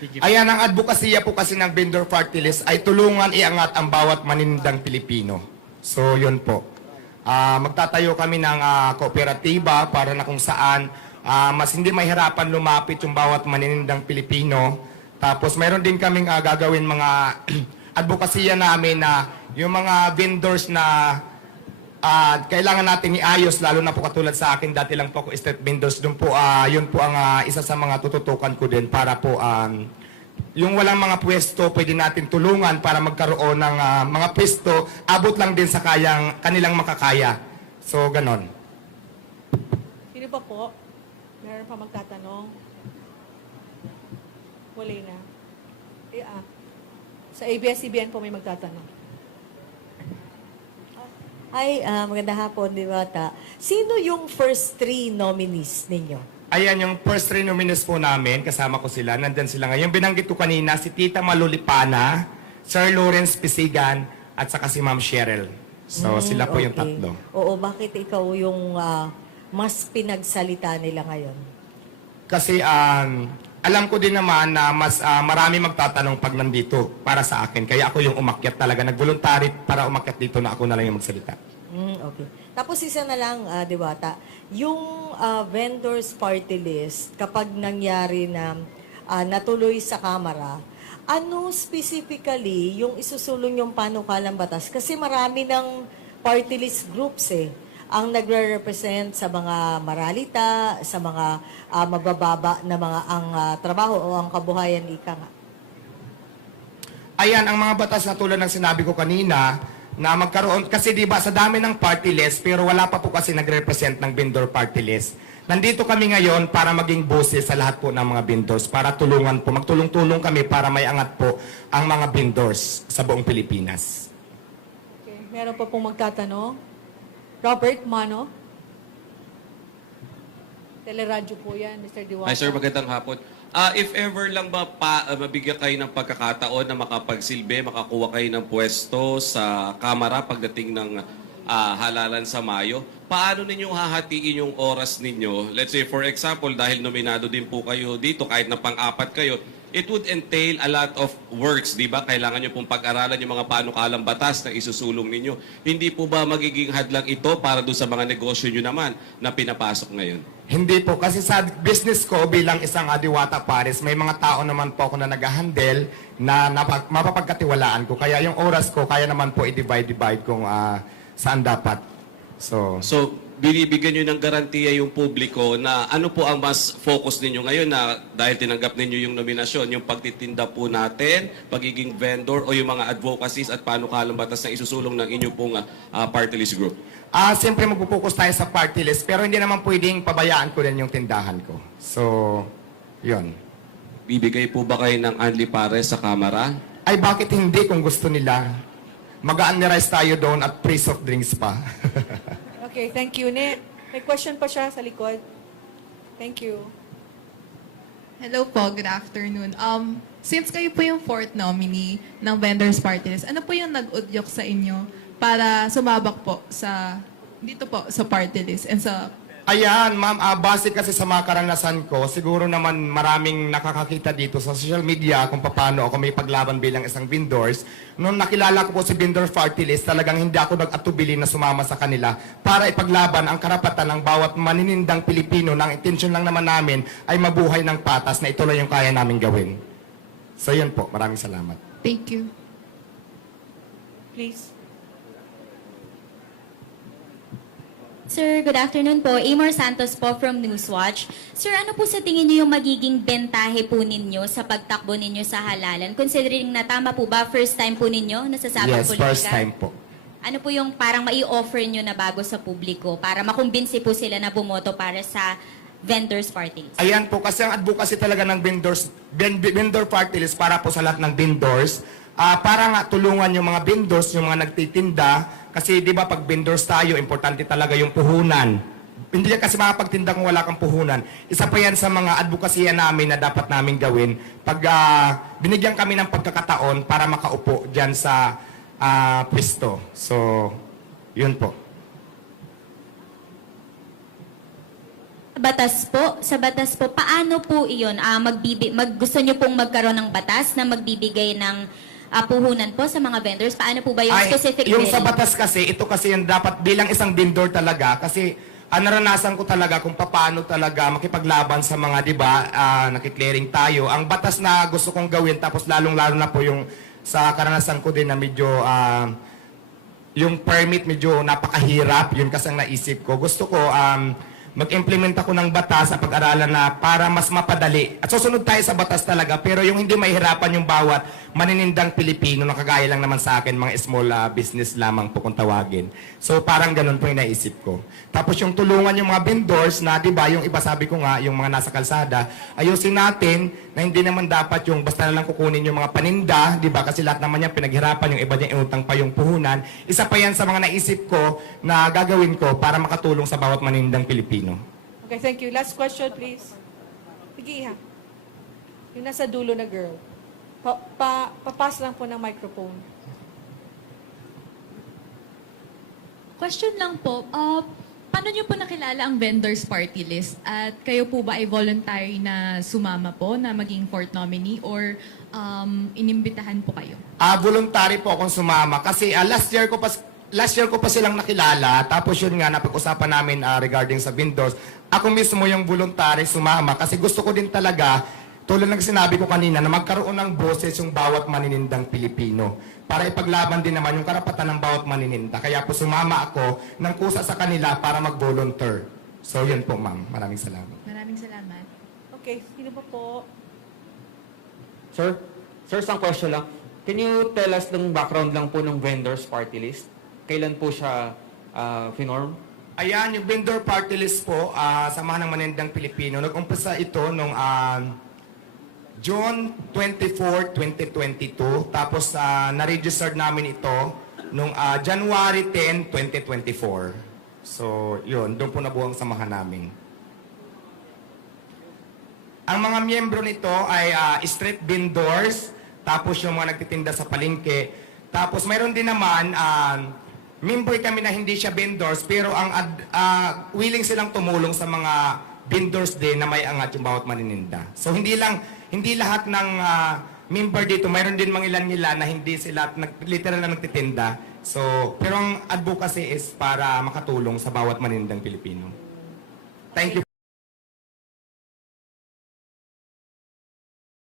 Ayan, ang advokasya po kasi ng vendor party list ay tulungan iangat ang bawat maninindang Pilipino. So, yun po. Magtatayo kami ng kooperatiba para na kung saan mas hindi mahirapan lumapit yung bawat maninindang Pilipino. Tapos, mayroon din kaming gagawin mga advokasya namin na yung mga vendors na kailangan natin iayos, lalo na po katulad sa akin, dati lang po ako street vendors, doon po, yun po ang isa sa mga tututukan ko din para po yung walang mga pwesto, pwede natin tulungan para magkaroon ng mga pwesto, abot lang din sa kanilang makakaya. So, ganon. Sino pa po? Meron pa magtatanong? Wala na. Sa ABS-CBN po may magtatanong. Ay, magandang hapon, Diwata. Sino yung first three nominees ninyo? Ayan, yung first three nominees po namin, kasama ko sila, nandyan sila ngayon. Binanggit ko kanina, si Tita Malulipana, Sir Lawrence Pisigan, at saka si Ma'am Cheryl. So, sila po yung tatlo. Oo, bakit ikaw yung mas pinagsalita nila ngayon? Kasi alam ko din naman na mas marami magtatanong pag nandito para sa akin. Kaya ako yung umakyat talaga. Nag-voluntary para umakyat dito na ako na lang yung magsalita. Okay. Tapos isa na lang, Diwata, yung vendors party list, kapag nangyari na natuloy sa Kamara, ano specifically yung isusulong yung panukalang batas? Kasi marami ng party list groups ang nagre-represent sa mga maralita, sa mga mabababa na mga ang trabaho o ang kabuhayan, ika nga. Ayan, ang mga batas na tulad ng sinabi ko kanina, na magkaroon, kasi di ba sa dami ng party list, pero wala pa po kasi nagre-represent ng vendor party list. Nandito kami ngayon para maging boses sa lahat po ng mga vendors, para tulungan po, magtulong-tulong kami para may angat po ang mga vendors sa buong Pilipinas. Okay. Meron pa pong magtatanong? Robert Mano? Teleradyo po yan, Mr. Diwata. Hi sir, magandang hapon. If ever lang ba mabigyan kayo ng pagkakataon na makapagsilbi, makakuha kayo ng pwesto sa Kamara pagdating ng halalan sa Mayo, paano ninyo hahatiin yung oras ninyo? Let's say for example, dahil nominado din po kayo dito, kahit na pang-apat kayo, it would entail a lot of works, di ba? Kailangan nyo pong pag-aralan yung mga panukalang batas na isusulong ninyo. Hindi po ba magiging hadlang ito para doon sa mga negosyo nyo naman na pinapasok ngayon? Hindi po, kasi sa business ko bilang isang Diwata Pares, may mga tao naman po ako na nag-handle na mapapagkatiwalaan ko. Kaya yung oras ko, kaya naman po i-divide kung saan dapat. So, binibigyan nyo ng garantiya yung publiko na ano po ang mas focus ninyo ngayon na dahil tinanggap ninyo yung nominasyon, yung pagtitinda po natin, pagiging vendor o yung mga advocacies at panukalang batas na isusulong ng inyo pong party list group? siyempre magpo-focus tayo sa party list, pero hindi naman pwedeng pabayaan ko rin yung tindahan ko. So, yun. Bibigay po ba kayo ng Anli Pares sa Kamara? Ay, bakit hindi kung gusto nila? Mag-a-unrice tayo doon at free soft drinks pa. Okay, thank you. May question pa siya sa likod. Thank you. Hello po, good afternoon. Since kayo po yung fourth nominee ng Vendors Party List, ano po yung nag-udyok sa inyo para sumabak po dito po sa party list and sa... Ayan, ma'am, base kasi sa mga karanasan ko, siguro naman maraming nakakakita dito sa social media kung paano ako may paglaban bilang isang vendors. Noong nakilala ko po si Vendor Party List, talagang hindi ako nag-atubili na sumama sa kanila para ipaglaban ang karapatan ng bawat maninindang Pilipino na ang intensyon lang naman namin ay mabuhay ng patas na ito lang yung kaya namin gawin. So yun po, maraming salamat. Thank you. Please. Sir, good afternoon po. Amor Santos po from Newswatch. Sir, ano po sa tingin niyo yung magiging bentahe po ninyo sa pagtakbo ninyo sa halalan? Considering na tama po ba, first time po ninyo nasasabang Yes, politika? first time po. Ano po yung parang mai-offer nyo na bago sa publiko para makumbinsi po sila na bumoto para sa vendors party list? Ayan po, kasi ang advocacy talaga ng vendor party list para po sa lahat ng vendors, para nga tulungan yung mga vendors, yung mga nagtitinda, kasi di ba pag vendors tayo, importante talaga yung puhunan. Hindi kasi makapagtinda kung wala kang puhunan. Isa pa yan sa mga advokasya namin na dapat namin gawin pag binigyan kami ng pagkakataon para makaupo dyan sa pwesto. So, yun po. batas po, paano po iyon? Gusto niyo pong magkaroon ng batas na magbibigay ng puhunan po sa mga vendors? Paano po ba yung specific yung bill? sa batas kasi, ito kasi yung dapat bilang isang vendor talaga kasi naranasan ko talaga kung paano talaga makipaglaban sa mga, di ba, nakiklearing tayo. Ang batas na gusto kong gawin, tapos lalong-lalo na po yung sa karanasan ko din na medyo yung permit medyo napakahirap, yun kasi ang naisip ko. Gusto ko mag-implement ako ng batas sa pag-aralan na para mas mapadali. At susunod tayo sa batas talaga, pero yung hindi mahihirapan yung bawat maninindang Pilipino na kagaya lang naman sa akin, mga small business lamang po kung tawagin. So parang ganun po yung naisip ko. Tapos yung tulungan yung mga vendors na, di ba, yung iba sabi ko nga, yung mga nasa kalsada, ayusin natin na hindi naman dapat yung basta na lang kukunin yung mga paninda, di ba, kasi lahat naman yan pinaghirapan, yung iba niya inutang pa yung puhunan. Isa pa yan sa mga naisip ko na gagawin ko para makatulong sa bawat manindang Pilipino. Okay, thank you. Last question, please. Sige, ha. Yung nasa dulo na girl. Papas lang po ng microphone. Question lang po, paano niyo po nakilala ang vendors party list? At kayo po ba ay voluntary na sumama po na maging fourth nominee or inimbitahan po kayo? Voluntary po akong sumama kasi last year ko pa silang nakilala, tapos yun nga napag-usapan namin regarding sa vendors. Ako mismo yung voluntary sumama kasi gusto ko din talaga, tulad ng sinabi ko kanina, na magkaroon ng boses yung bawat maninindang Pilipino para ipaglaban din naman yung karapatan ng bawat manininda. Kaya po sumama ako ng kusa sa kanila para mag-volunteer. So yun po, ma'am. Maraming salamat. Maraming salamat. Okay, sino pa po? Sir, isang question lang. Can you tell us ng background lang po ng vendors party list? Kailan po siya finorm? Ayan, yung vendor party list po, Samahan ng Manindang Pilipino. Nag-umpisa ito nung June 24, 2022. Tapos na-register namin ito nung January 10, 2024. So, yun. Doon po nabuo ang samahan namin. Ang mga miyembro nito ay street vendors, tapos yung mga nagtitinda sa palengke. Tapos mayroon din naman, member kami na hindi siya vendors, pero ang willing silang tumulong sa mga vendors din na may angat yung bawat manininda. So hindi lahat ng member dito, mayroon din mga ilan-ilan na hindi sila literal na nagtitinda. So, pero ang advocacy is para makatulong sa bawat manindang Pilipino. Thank you.